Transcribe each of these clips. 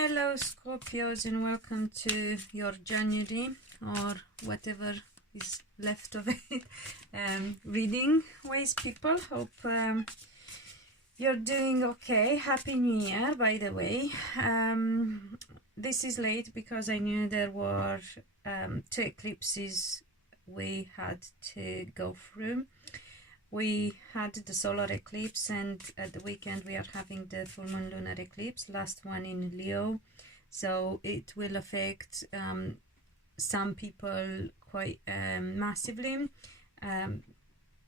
Hello Scorpios, and welcome to your January, or whatever is left of it, reading ways, people. Hope you're doing okay. Happy New Year, by the way. This is late because I knew there were 2 eclipses we had to go through. We had the solar eclipse, and at the weekend we are having the full moon lunar eclipse, last one in Leo, so it will affect some people quite massively.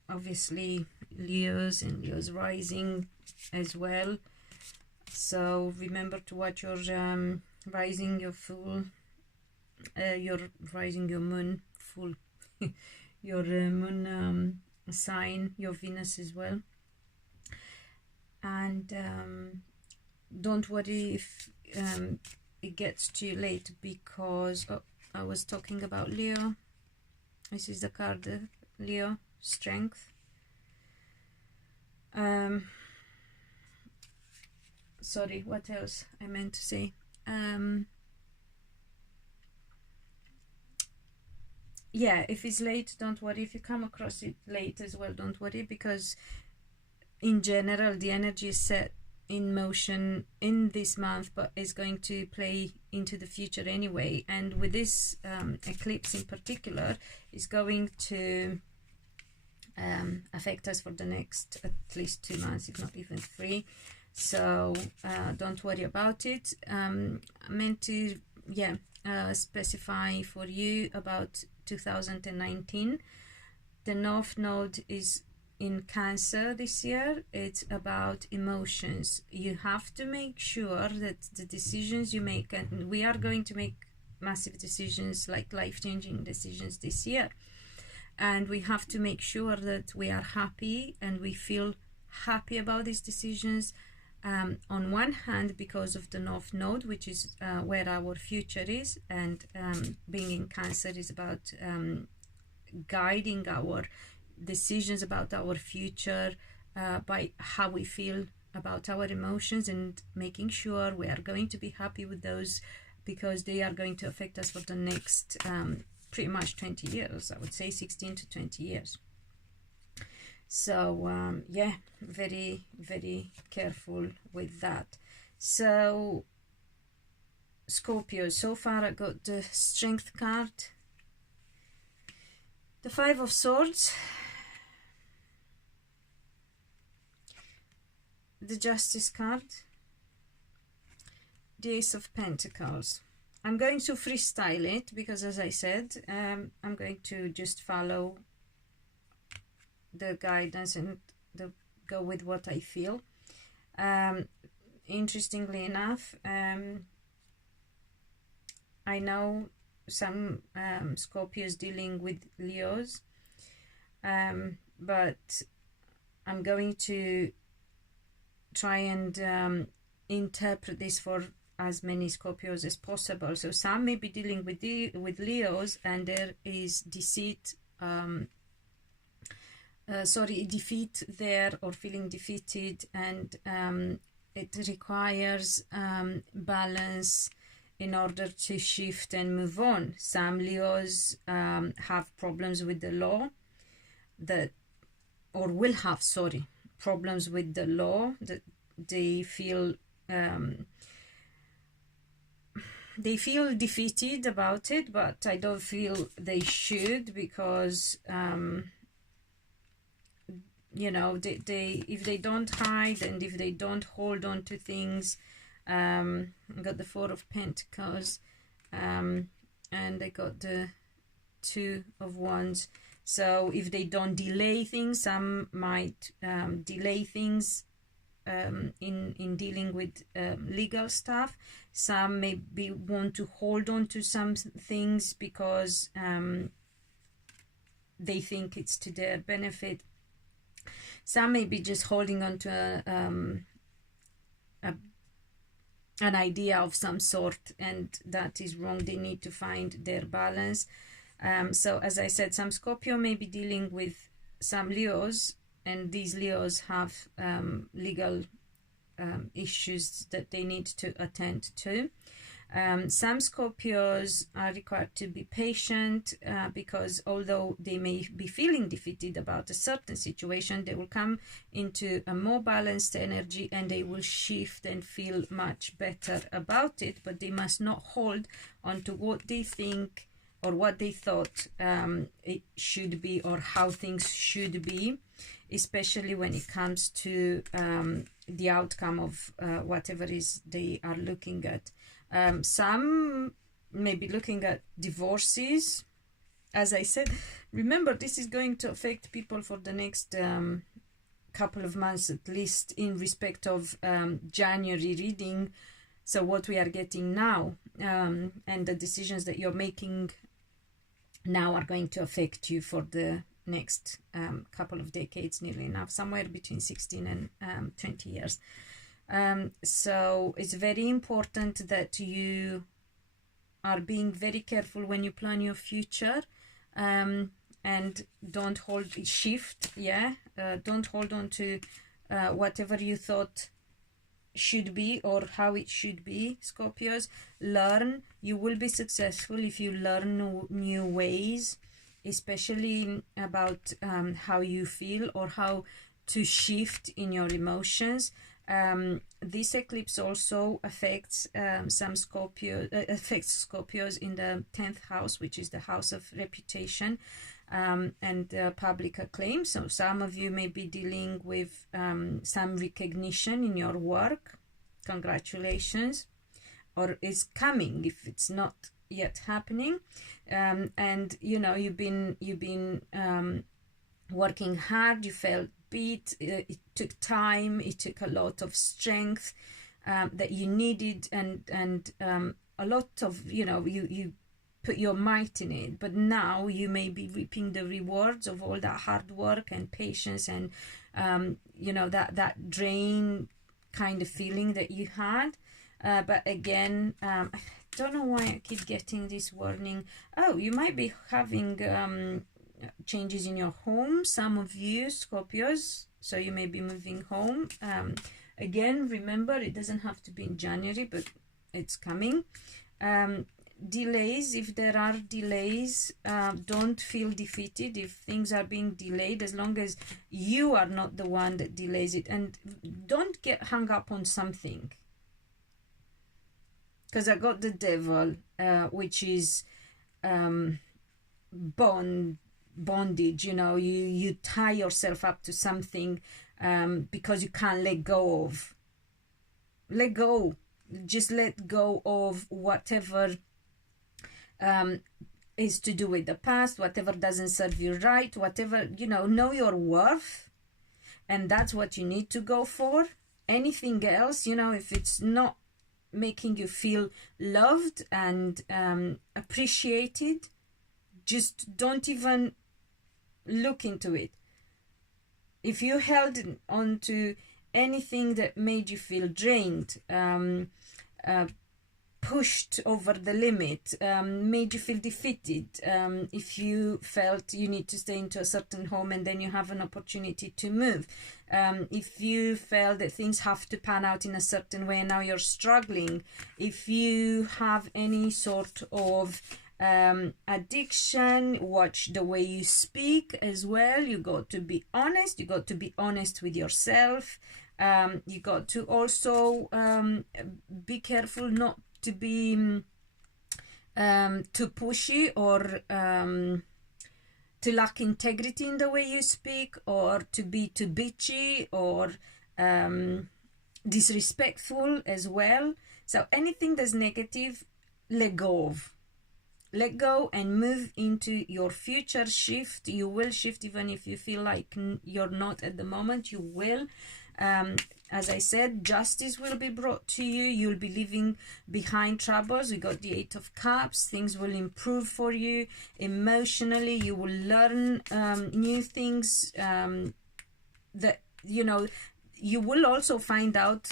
Obviously Leos and Leos rising as well, so remember to watch your rising, your full, your rising, your moon full, your moon sign, your Venus as well. And don't worry if it gets too late, because I was talking about Leo. This is the card, Leo, strength. Sorry, what else I meant to say? Yeah, if it's late, don't worry. If you come across it late as well, don't worry, because in general the energy is set in motion in this month, but is going to play into the future anyway. And with this eclipse in particular, is going to affect us for the next at least 2 months, if not even 3. So don't worry about it. I meant to specify for you about 2019. The North Node is in Cancer this year. It's about emotions. You have to make sure that the decisions you make, and we are going to make massive decisions, like life-changing decisions this year, and we have to make sure that we are happy and we feel happy about these decisions. On one hand, because of the North Node, which is where our future is, and being in Cancer is about guiding our decisions about our future by how we feel about our emotions, and making sure we are going to be happy with those, because they are going to affect us for the next pretty much 20 years, I would say 16 to 20 years. So yeah, very, very careful with that. So Scorpio, so far I got the Strength card, the 5 of Swords, the Justice card, the Ace of Pentacles. I'm going to freestyle it because, as I said, I'm going to just follow the guidance and go with what I feel. Interestingly enough, I know some Scorpios dealing with Leos, but I'm going to try and interpret this for as many Scorpios as possible. So some may be dealing with Leos, and there is deceit, defeat there, or feeling defeated, and it requires balance in order to shift and move on. Some Leos have problems with the law, or will have problems with the law, that they feel defeated about it, but I don't feel they should, because you know, if they don't hide, and if they don't hold on to things, I got the 4 of Pentacles, and I got the 2 of Wands. So if they don't delay things, some might delay things in dealing with legal stuff. Some maybe want to hold on to some things because they think it's to their benefit. Some may be just holding on to an idea of some sort, and that is wrong. They need to find their balance. So as I said, some Scorpio may be dealing with some Leos, and these Leos have legal issues that they need to attend to. Some Scorpios are required to be patient because although they may be feeling defeated about a certain situation, they will come into a more balanced energy and they will shift and feel much better about it, but they must not hold on to what they think or what they thought it should be or how things should be, especially when it comes to the outcome of whatever is they are looking at. Some may be looking at divorces. As I said, remember, this is going to affect people for the next couple of months at least, in respect of January reading. So what we are getting now and the decisions that you're making now are going to affect you for the next couple of decades, nearly enough, somewhere between 16 and 20 years. So it's very important that you are being very careful when you plan your future, and don't shift, don't hold on to whatever you thought should be or how it should be. Scorpios, learn. You will be successful if you learn new ways, especially about how you feel or how to shift in your emotions. This eclipse also affects some affects Scorpios in the 10th house, which is the house of reputation and public acclaim. So some of you may be dealing with some recognition in your work. Congratulations, or is coming if it's not yet happening. And you know, you've been working hard. You felt beat. It took time. It took a lot of strength that you needed, and a lot of, you know, you put your might in it, but now you may be reaping the rewards of all that hard work and patience and you know, that drain kind of feeling that you had. But again, I don't know why I keep getting this warning. Oh, you might be having changes in your home, some of you Scorpios, so you may be moving home. Again, remember, it doesn't have to be in January, but it's coming. Delays, if there are delays, don't feel defeated if things are being delayed, as long as you are not the one that delays it. And don't get hung up on something, because I got the devil, which is bondage. You know, you tie yourself up to something because you can't let go of. Let go. Just let go of whatever is to do with the past, whatever doesn't serve you right, whatever, you know your worth, and that's what you need to go for. Anything else, you know, if it's not making you feel loved and appreciated, just don't even look into it. If you held on to anything that made you feel drained, pushed over the limit, made you feel defeated, if you felt you need to stay into a certain home and then you have an opportunity to move, if you felt that things have to pan out in a certain way and now you're struggling, if you have any sort of addiction, watch the way you speak as well. You got to be honest. You got to be honest with yourself. You got to also be careful not to be too pushy or to lack integrity in the way you speak, or to be too bitchy or disrespectful as well. So anything that's negative, let go of. Let go and move into your future. Shift. You will shift even if you feel like you're not at the moment. You will. As I said, justice will be brought to you. You'll be leaving behind troubles. We got the 8 of Cups. Things will improve for you emotionally. You will learn new things that, you know, you will also find out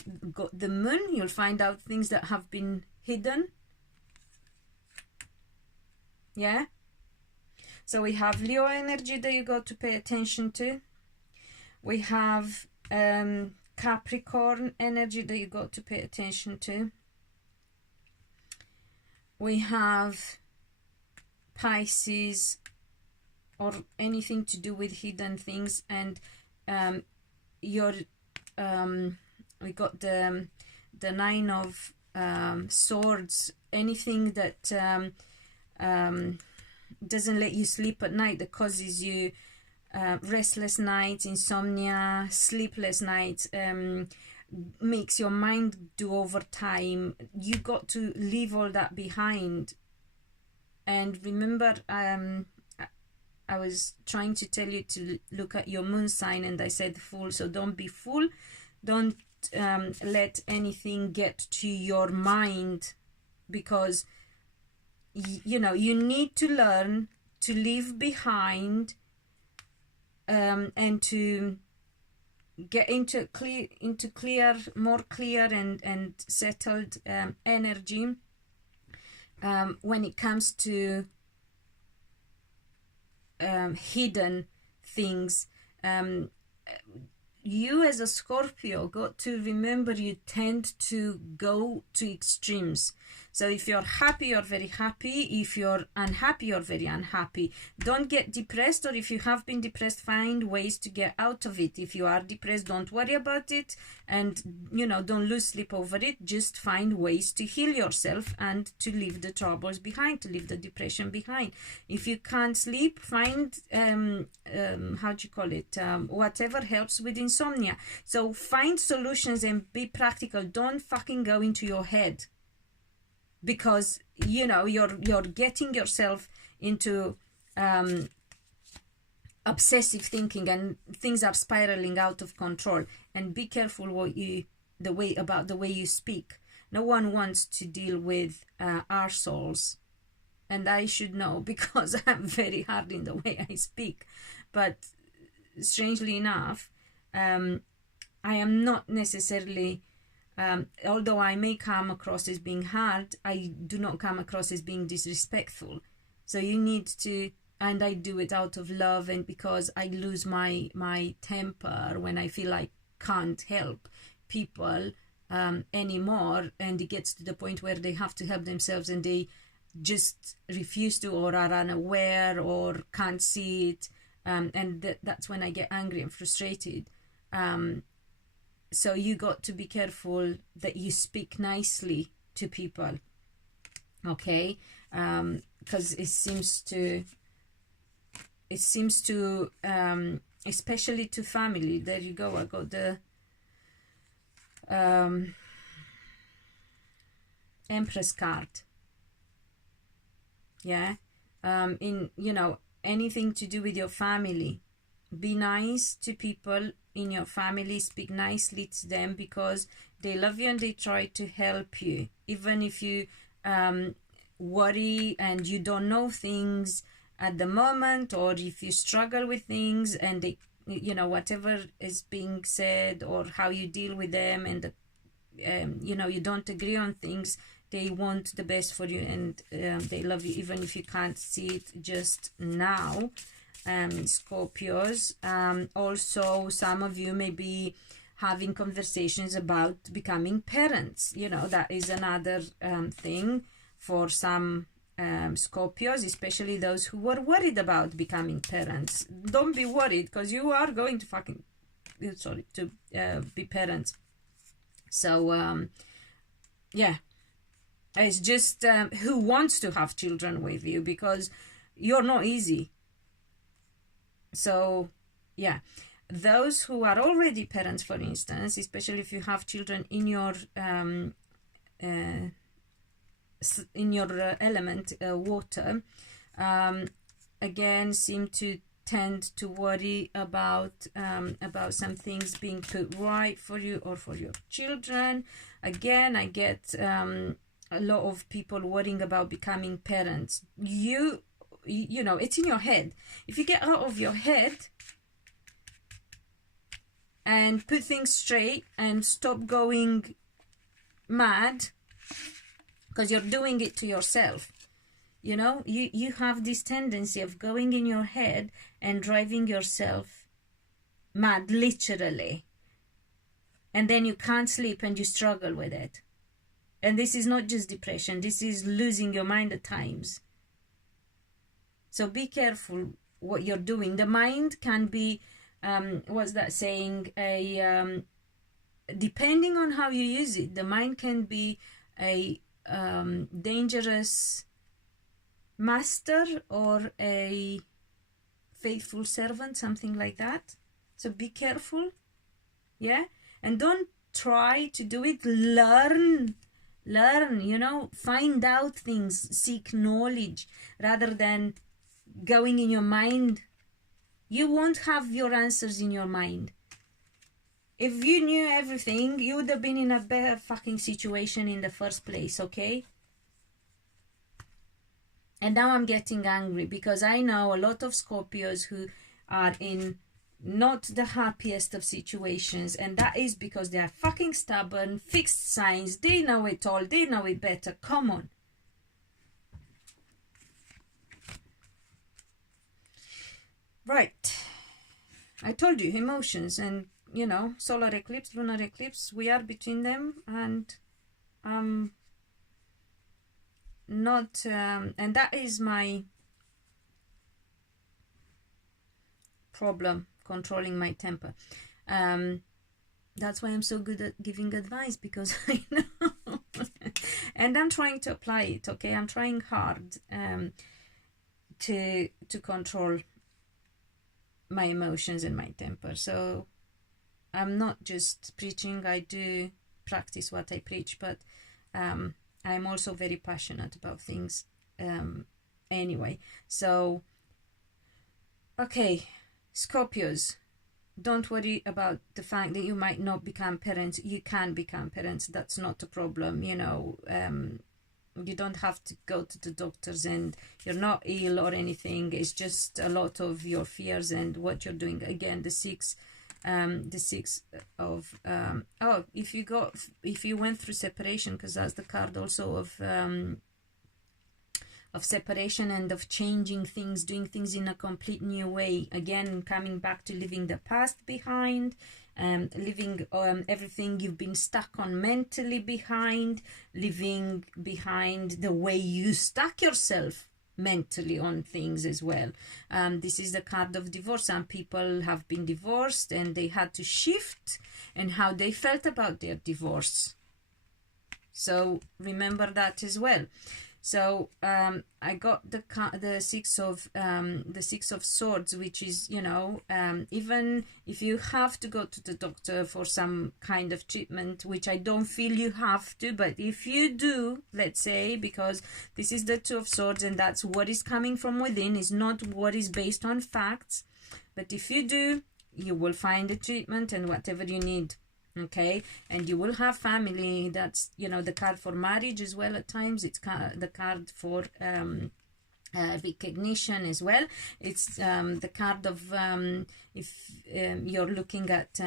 the moon. You'll find out things that have been hidden. Yeah. So we have Leo energy that you got to pay attention to. We have Capricorn energy that you got to pay attention to. we have Pisces, or anything to do with hidden things, and your we got the Nine of Swords. Anything that doesn't let you sleep at night, that causes you restless nights, insomnia, sleepless nights, makes your mind do overtime. You got to leave all that behind. And remember, I was trying to tell you to look at your moon sign, and I said fool. So don't be fool. Don't let anything get to your mind, because you know, you need to learn to leave behind and to get into more clear and settled energy when it comes to hidden things. You as a Scorpio got to remember, you tend to go to extremes. So if you're happy, you're very happy. If you're unhappy, you're very unhappy. Don't get depressed, or if you have been depressed, find ways to get out of it. If you are depressed, don't worry about it, and you know, don't lose sleep over it. Just find ways to heal yourself and to leave the troubles behind, to leave the depression behind. If you can't sleep, find how do you call it, whatever helps with insomnia. So find solutions and be practical. Don't fucking go into your head, because you know, you're getting yourself into obsessive thinking, and things are spiraling out of control. And be careful the way you speak. No one wants to deal with arseholes, and I should know, because I'm very hard in the way I speak. But strangely enough, I am not necessarily, although I may come across as being hard, I do not come across as being disrespectful. So you need to, and I do it out of love, and because I lose my temper when I feel I can't help people anymore, and it gets to the point where they have to help themselves and they just refuse to, or are unaware, or can't see it, and that's when I get angry and frustrated. So you got to be careful that you speak nicely to people, okay? Because it seems to especially to family. There you go. I got the Empress card. Yeah. In, you know, anything to do with your family, be nice to people in your family. Speak nicely to them, because they love you and they try to help you. Even if you worry and you don't know things at the moment, or if you struggle with things and they, you know, whatever is being said or how you deal with them, and you know, you don't agree on things, they want the best for you, and they love you even if you can't see it just now. Scorpios, also some of you may be having conversations about becoming parents. You know, that is another thing for some Scorpios, especially those who were worried about becoming parents. Don't be worried, because you are going to be parents. So yeah, it's just who wants to have children with you, because you're not easy. So yeah, those who are already parents, for instance, especially if you have children in your element, water, again seem to tend to worry about some things being put right for you or for your children. Again, I get a lot of people worrying about becoming parents. You know, it's in your head. If you get out of your head and put things straight and stop going mad, because you're doing it to yourself. You know, you have this tendency of going in your head and driving yourself mad, literally. And then you can't sleep and you struggle with it. And this is not just depression, this is losing your mind at times. So be careful what you're doing. The mind can be, what's that saying, depending on how you use it, the mind can be a dangerous master or a faithful servant, something like that. So be careful, yeah? And don't try to do it. Learn, you know, find out things, seek knowledge, rather than going in your mind. You won't have your answers in your mind. If you knew everything, you would have been in a better fucking situation in the first place, okay? And now I'm getting angry because I know a lot of Scorpios who are in not the happiest of situations, and that is because they are fucking stubborn, fixed signs, they know it all, they know it better. Come on. Right. I told you, emotions, and you know, solar eclipse, lunar eclipse, we are between them, and not and that is my problem, controlling my temper. That's why I'm so good at giving advice, because I know and I'm trying to apply it, okay? I'm trying hard to control my emotions and my temper. So I'm not just preaching, I do practice what I preach, but I'm also very passionate about things anyway. So, okay, Scorpios, don't worry about the fact that you might not become parents. You can become parents. That's not a problem, you know. You don't have to go to the doctors, and you're not ill or anything. It's just a lot of your fears and what you're doing. Again, the six of oh, if you went through separation, because that's the card also of separation and of changing things, doing things in a complete new way. Again, coming back to leaving the past behind, leaving everything you've been stuck on mentally behind, leaving behind the way you stuck yourself mentally on things as well. This is the card of divorce. Some people have been divorced and they had to shift and how they felt about their divorce. So remember that as well. So I got the six of swords, which is, you know, even if you have to go to the doctor for some kind of treatment, which I don't feel you have to, but if you do, let's say, because this is the two of swords and that's what is coming from within, is not what is based on facts, but if you do, you will find the treatment and whatever you need. Okay, and you will have family. That's, you know, the card for marriage as well at times. It's the card for recognition as well. It's the card of if you're looking at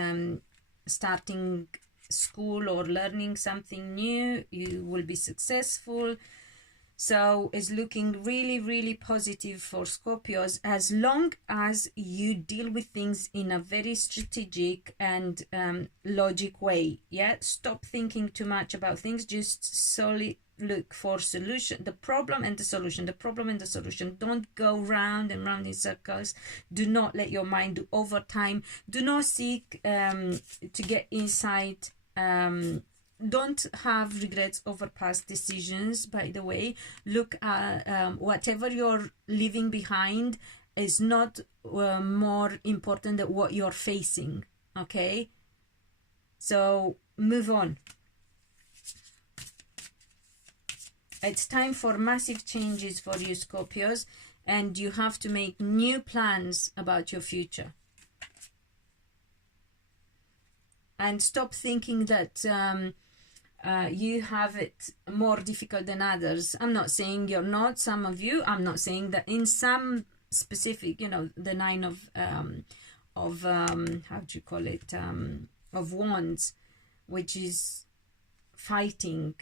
starting school or learning something new, you will be successful. So it's looking really, really positive for Scorpios, as long as you deal with things in a very strategic and logic way. Yeah, stop thinking too much about things. Just solely look for solution, the problem and the solution, the problem and the solution. Don't go round and round in circles. Do not let your mind do overtime. Do not seek to get insight. Don't have regrets over past decisions, by the way. Look at whatever you're leaving behind is not more important than what you're facing, okay? So move on. It's time for massive changes for you, Scorpios, and you have to make new plans about your future. And stop thinking that you have it more difficult than others. I'm not saying you're not, some of you. I'm not saying that in some specific, you know, the nine of how do you call it, of wands, which is fighting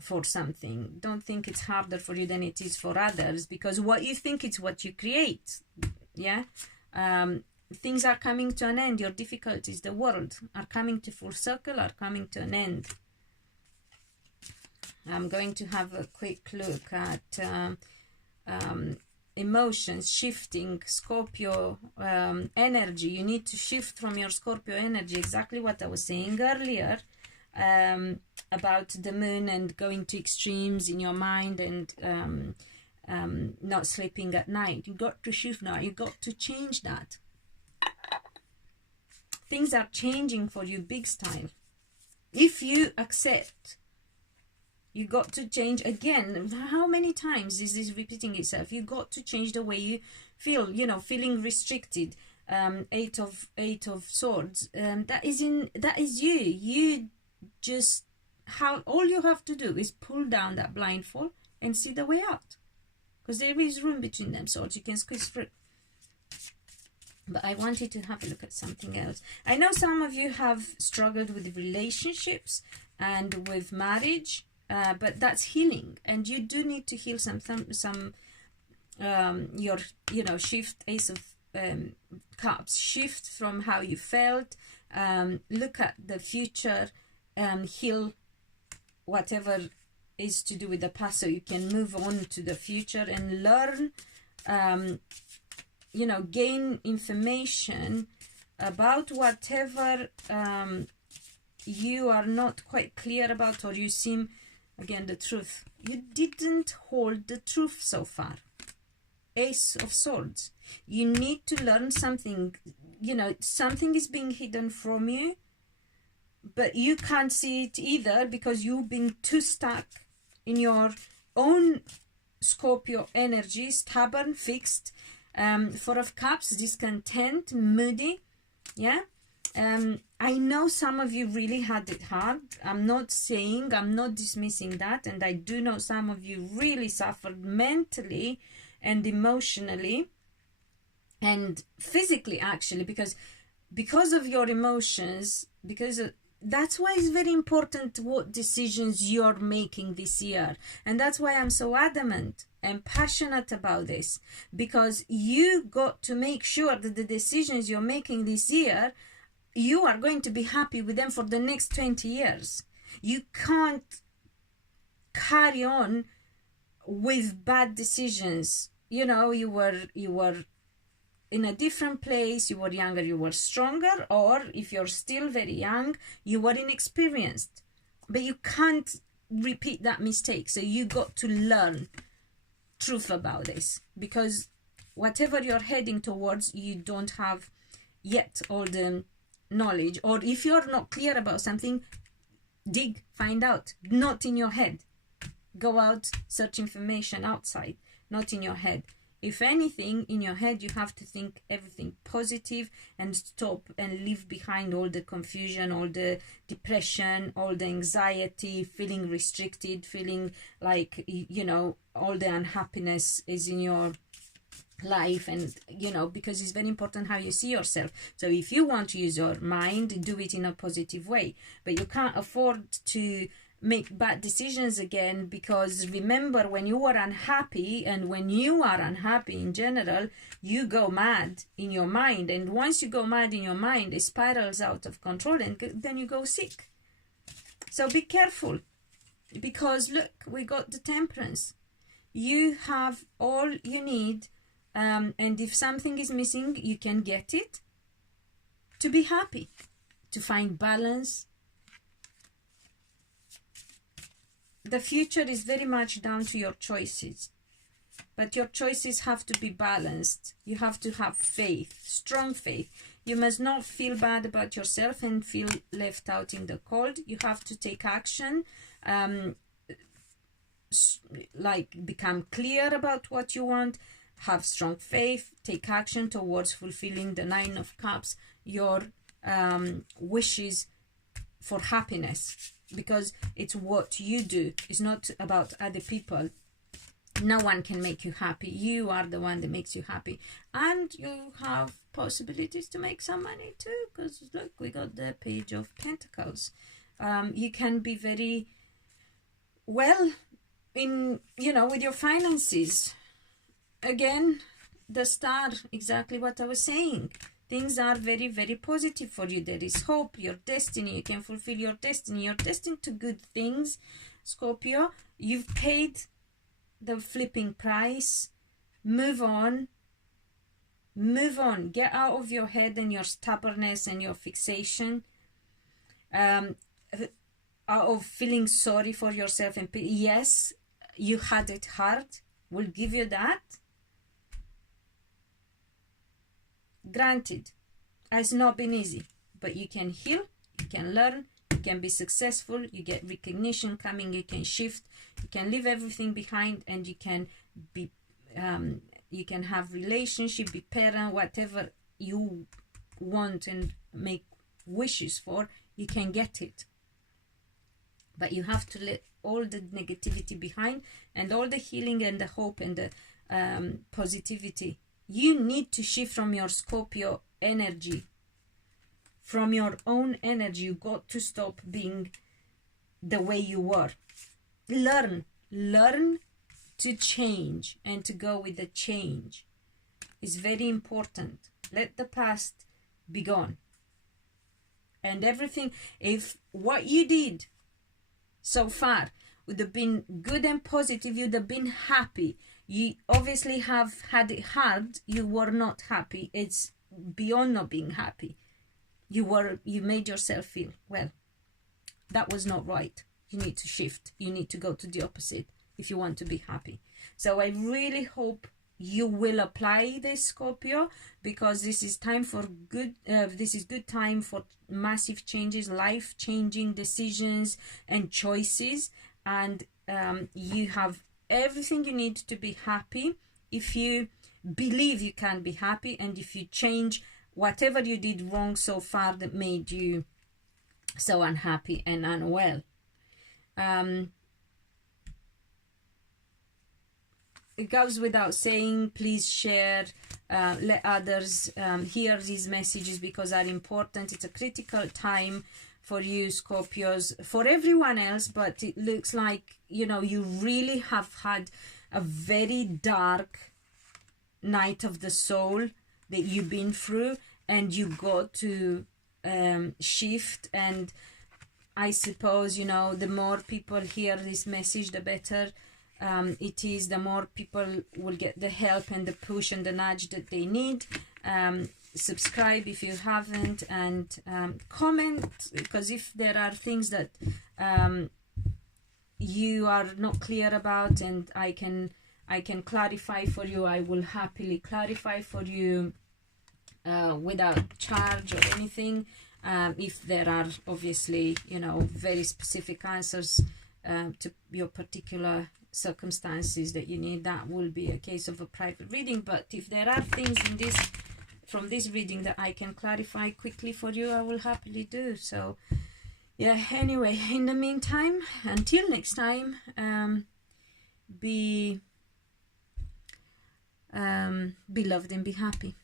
for something. Don't think it's harder for you than it is for others, because what you think is what you create. Yeah. Things are coming to an end. Your difficulties, the world, are coming to full circle, are coming to an end. I'm going to have a quick look at emotions shifting. Scorpio energy. You need to shift from your Scorpio energy, exactly what I was saying earlier, about the moon and going to extremes in your mind and not sleeping at night. You got to shift now. You got to change that. Things are changing for you big time. If you accept, you got to change again. How many times is this repeating itself? You got to change the way you feel, you know, feeling restricted. Eight of Swords. That is you. You just, all you have to do is pull down that blindfold and see the way out. Because there is room between them swords. You can squeeze through. But I wanted to have a look at something else. I know some of you have struggled with relationships and with marriage, but that's healing, and you do need to heal your, you know, shift. Ace of Cups, shift from how you felt, look at the future, heal whatever is to do with the past, so you can move on to the future and learn, you know, gain information about whatever you are not quite clear about, or you seem, again, the truth. You didn't hold the truth so far. Ace of Swords. You need to learn something. You know, something is being hidden from you, but you can't see it either because you've been too stuck in your own Scorpio energy, stubborn, fixed. Four of Cups, discontent, moody. Yeah. I know some of you really had it hard. I'm not dismissing that, and I do know some of you really suffered mentally and emotionally and physically, actually, because of your emotions, that's why it's very important what decisions you're making this year. And that's why I'm so adamant and passionate about this, because you got to make sure that the decisions you're making this year, you are going to be happy with them for the next 20 years. You can't carry on with bad decisions. You know, you were in a different place, you were younger, you were stronger, or if you're still very young, you were inexperienced. But you can't repeat that mistake. So you got to learn truth about this, because whatever you're heading towards, you don't have yet all the knowledge. Or if you're not clear about something, dig, find out. Not in your head. Go out, search information outside, not in your head. If anything, in your head, you have to think everything positive and stop and leave behind all the confusion, all the depression, all the anxiety, feeling restricted, feeling like, you know, all the unhappiness is in your life. And, you know, because it's very important how you see yourself. So if you want to use your mind, do it in a positive way. But you can't afford to make bad decisions again, because remember, when you were unhappy, and when you are unhappy in general, you go mad in your mind, and once you go mad in your mind, it spirals out of control, and then you go sick. So be careful, because look, we got the Temperance. You have all you need, and if something is missing, you can get it to be happy, to find balance. The future is very much down to your choices, but your choices have to be balanced. You have to have faith, strong faith. You must not feel bad about yourself and feel left out in the cold. You have to take action, like become clear about what you want, have strong faith, take action towards fulfilling the Nine of Cups, your wishes for happiness. Because it's what you do. It's not about other people. No one can make you happy. You are the one that makes you happy. And you have possibilities to make some money too. Because look, we got the Page of Pentacles. You can be very well in, you know, with your finances. Again, the Star, exactly what I was saying. Things are very, very positive for you. There is hope, your destiny. You can fulfill your destiny. You're destined to good things. Scorpio. You've paid the flipping price. Move on. Move on. Get out of your head and your stubbornness and your fixation. Out of feeling sorry for yourself. And yes, you had it hard. We'll give you that. Granted, it's not been easy. But you can heal. You can learn. You can be successful. You get recognition coming. You can shift. You can leave everything behind. And you can be... you can have relationship, be parent, whatever you want and make wishes for, you can get it. But you have to let all the negativity behind and all the healing and the hope and the positivity. You need to shift from your Scorpio energy, from your own energy. You got to stop being the way you were. Learn to change and to go with the change is very important. Let the past be gone. And everything, if what you did so far would have been good and positive, you'd have been happy. You obviously have had it hard. You were not happy. It's beyond not being happy. You made yourself feel, well, that was not right. You need to shift. You need to go to the opposite if you want to be happy. So I really hope you will apply this, Scorpio, because this is time for good. This is good time for massive changes, life-changing decisions and choices, and you have everything you need to be happy. If you believe you can be happy, and if you change whatever you did wrong so far that made you so unhappy and unwell. It goes without saying, please share, let others hear these messages because they're important. It's a critical time for you, Scorpios, for everyone else, but it looks like, you know, you really have had a very dark night of the soul that you've been through, and you got to shift. And I suppose, you know, the more people hear this message, the better it is. The more people will get the help and the push and the nudge that they need. Subscribe if you haven't, and comment, because if there are things that you are not clear about and I can clarify for you, I will happily clarify for you without charge or anything. If there are obviously, you know, very specific answers to your particular circumstances that you need, that will be a case of a private reading. But if there are things in this, from this reading, that I can clarify quickly for you, I will happily do so. Yeah, anyway, in the meantime, until next time, be loved and be happy.